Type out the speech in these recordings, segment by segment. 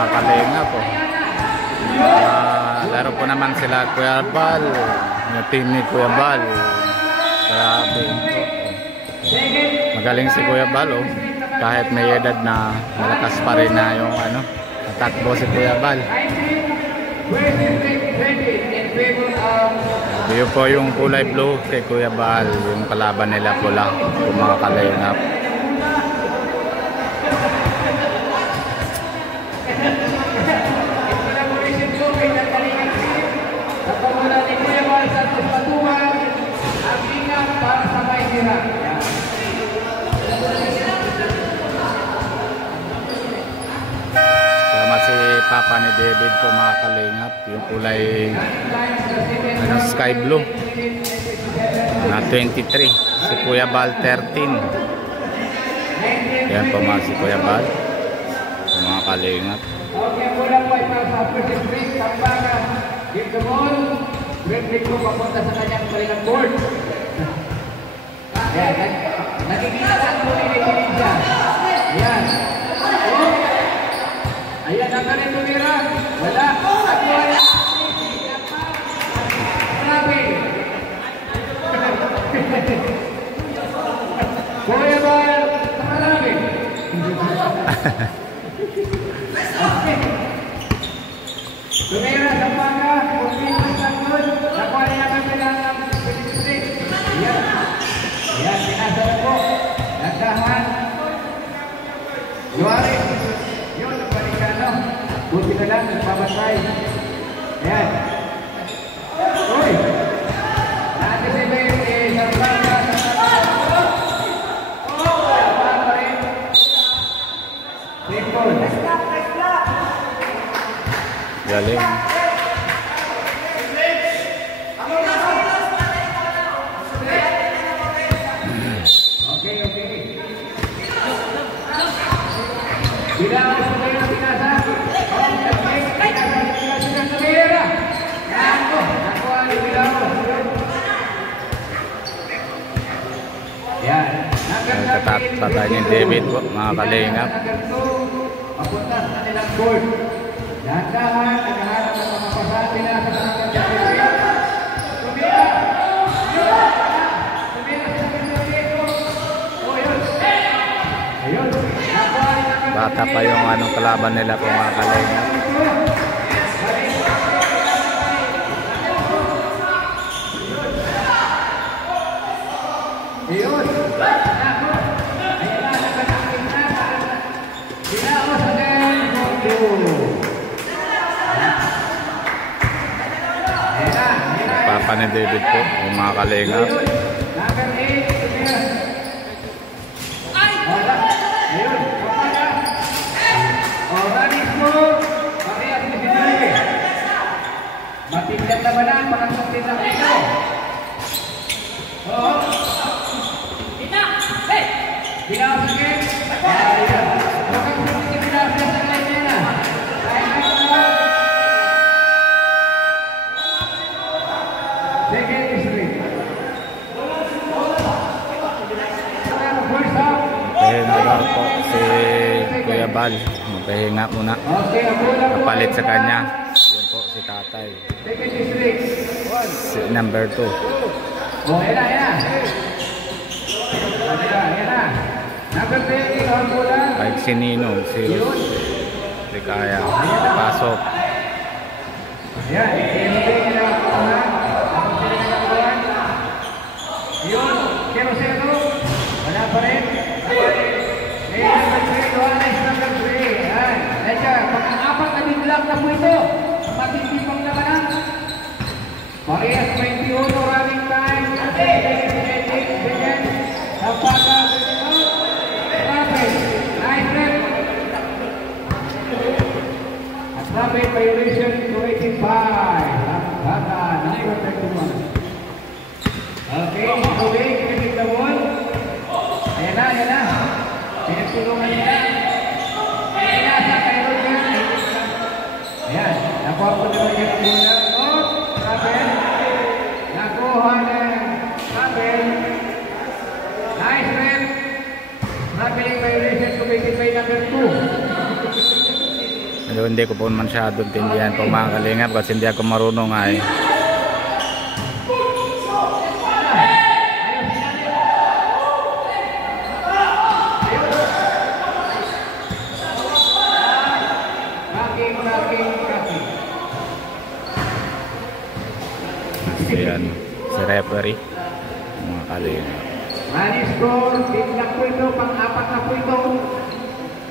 mga kalinga po. Laro po naman sila Kuya Bal, yung team ni Kuya Bal. Grabe. Magaling si Kuya Bal, oh. Kahit may edad na, malakas pa rin na yung tatakbo si Kuya Bal. Yun po yung kulay blue kay Kuya Bal, yung kalaban nila pula, yung mga kalingap. Salamat si Papa ni David po mga kalingap, yung kulay sky blue na 23, si Kuya Bal 13. Yan po mga si Kuya Bal, mga kalingap. Okay, mula po ay para sa first break, tambangan, give the ball, break po papunta sa kanyang kanilang board. Ayan, nakikita na po ni Ninja. Ayan. Ayan, ang ganito tumira. Wala. At wala. Grabe. Kuya Bal, nakalami. Tumira sa panga, kumina sa good, nakuha niya ang bilang ng 26. Ayan. Ayan, sinasal po. Nagdahan. Luwari. Yun, ang balikano. Buti na lang, nagpapatay. Ayan. Uy! Na-anticipate, isang panga sa panga. Oh, wala pa rin. Triple. Galing. Bilang sebagai binasa, orang terbaik kita sudah selera. Aku ada bilang. Ya, Tatay ni David po mga kalingap. Papunta sa kanilang board. Dahan-dahan, naghahanap ng mga pasahan nila sa kanilang tumira. Tumira sa kanilang dito. Oh, yun. Ayun. Bata pa yung kalaban nila po mga kalingap. Ayun. Papa ni David po, yung mga kalingap. Matindag na ba na? Pangasok lang ito. Oo. Hey! Binawas ang game. Ayan. Makakasunod si binawas na sa line niya na. Second is three. Pahinga daw po si Kuya Bal. Pahinga muna. Kapalit sa kanya. Yun po si tatay. Si number 2. Oh, ayan na. Ayan na. Number 3, ikaw mula. Kahit si Nino, si Ricaya. Pasok. Ayan, i-entertain nila ako na. Yun, 0-0. Wala pa rin. Number 3, Juanes, number 3. Ayan, ayan. Pag-apat na biglang na po ito. Matitipang naman na. Parehas 21 running time. Rapid violation to 85. Baka number 31. Okay, okay, kinig the ball. Ayan na, ayan na. Pinagtulungan nila. Ayan na, sa kayo niya. Ayan, nakuha po naman yung bola. Oh, Rapid. Nakuha na Rapid. Nice man. Rapid violation to 85 number 2. Pero hindi ko po masyado tindihan po mga kalingap kasi hindi ako marunong ay. Ayan, si referee mga kalingap. Running score, tignan po ito, pang-apat na po ito,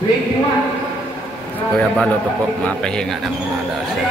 21. Kuya Bal, ito po, mapahinga na muna daw siya.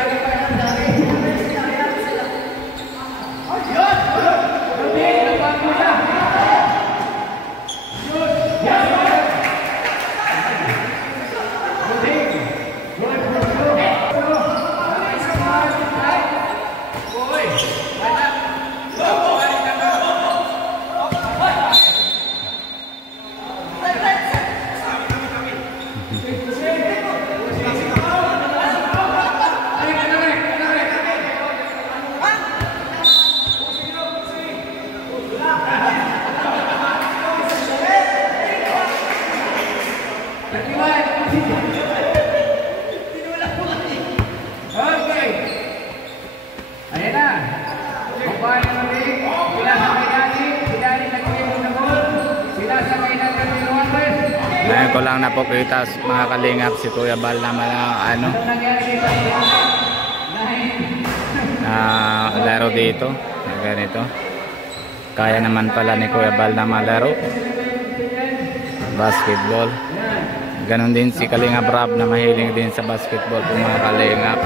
Ngayon ko lang napokita mga kalingap si Kuya Bal na ano laro dito ganito. Kaya naman pala ni Kuya Bal na malaro basketball. Ganon din si Kalingap Rab na mahiling din sa basketball po mga kalingap.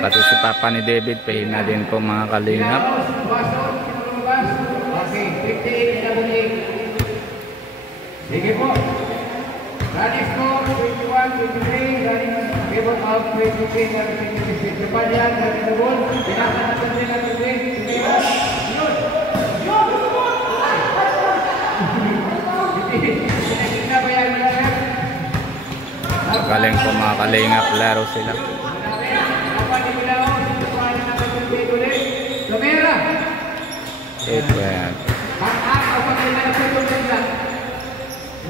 Pati si Papa ni David pahinga din po mga kalingap. Sige po. Running score 21-23, running favor of 23-26. Depan yan, running the ball. Pinasa natin sila ng 3. Galing po mga kalingap, laro sila.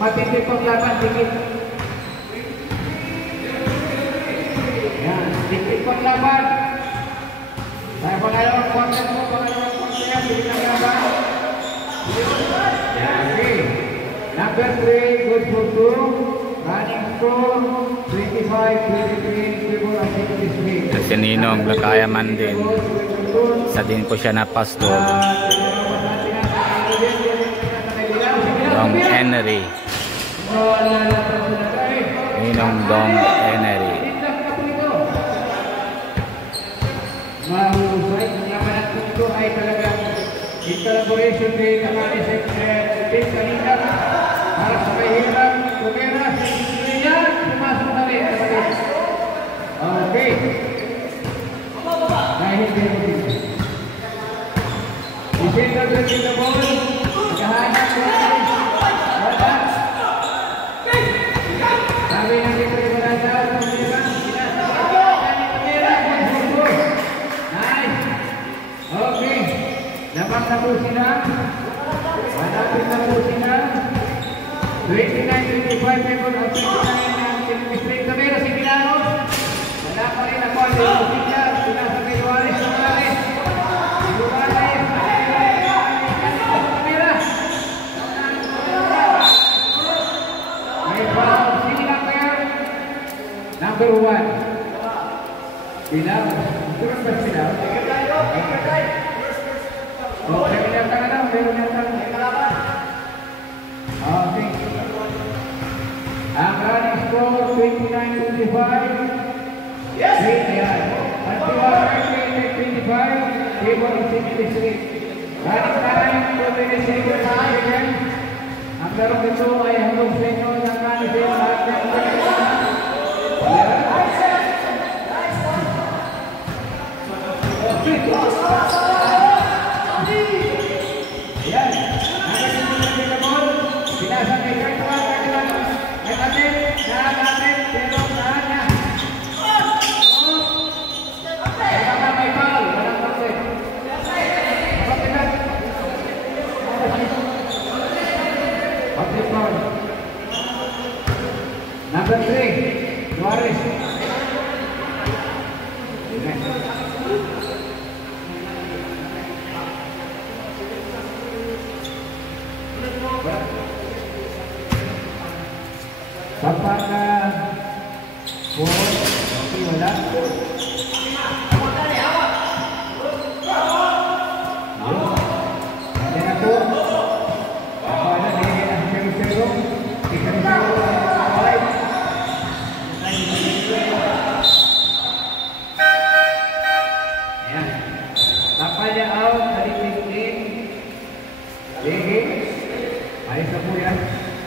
Matindi paglaban, dikit. Yan, dikit paglaban. Saya pangalawang kuarter mo, pangalawang kuarter yan, dikit ang laban. Yan, okay. Number 3, good for 2. Running score, 25-23, favor of English. Si Ninong Lakaya man din. Isa din po siya na pastor. Dong Henry. Ninong Dong Henry. Mahusay, naman at ito ay talagang in collaboration din ang anisip din kanina para sa kahirap, kumera, yan, pumasok na rin. Okay. Dahil din mo dito. Isenta din the ball. Naghahanap ko rin. Wala. Sabi ng dito yung wala daw. Okay. Dapat na po sila. Malapit na po sila. 29-25 people of 29 ang Pinag-District. Kamera si Milano. Wala pa rin ako ang Pinag-District. Sila sa kay Juarez. Juarez. Juarez. Kamera. May foul. Sino lang kaya? Number 1. Pilaw. Turun ba sila? Okay, meron ka na lang. Meron ka na lang. Okay. Ang running score, 29-25. Yes! Ayan. Until our 25, favor of City District. Running time, 2 minutes, 8 seconds. Ang laro nito ay hanggang sa inyo ng kanisip at Number 3, Suarez. Papan na po, okay, wala. Yan na po. Papan na, hindi na 0-0. Isa rin sa five. Ayan. Tapan niya out, balik in. Lege. Ayos na po yan.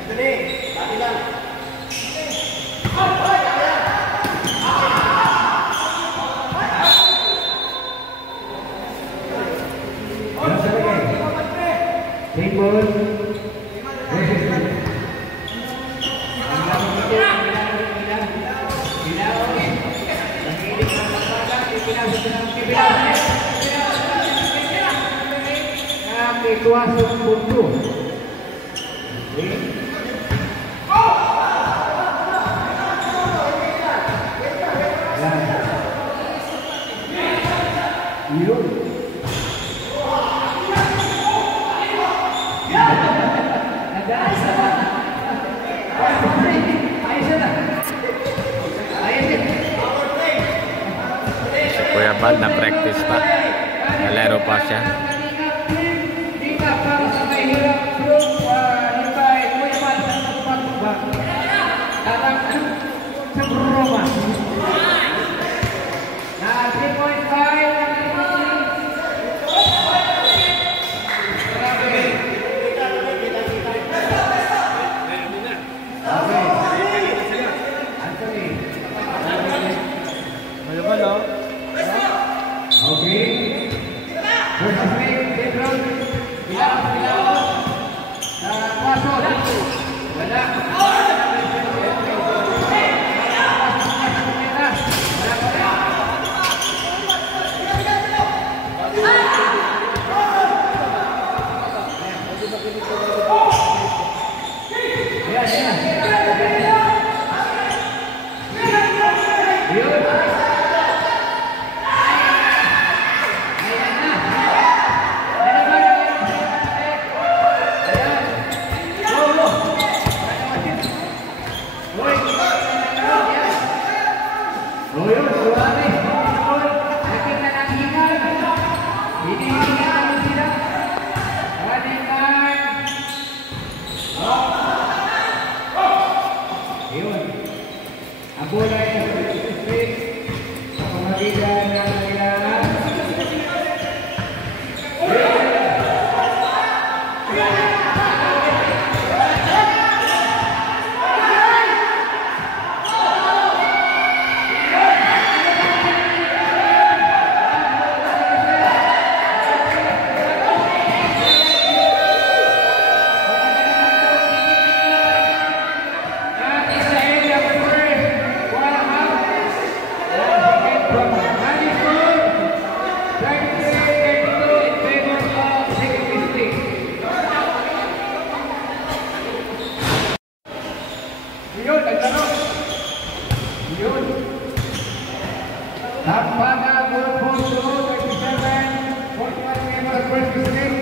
Dali, dali lang. Table. Kuya Bal na practice pa. Nalaro pa siya. Tampaga, 4-4-2, 37, 41 members, first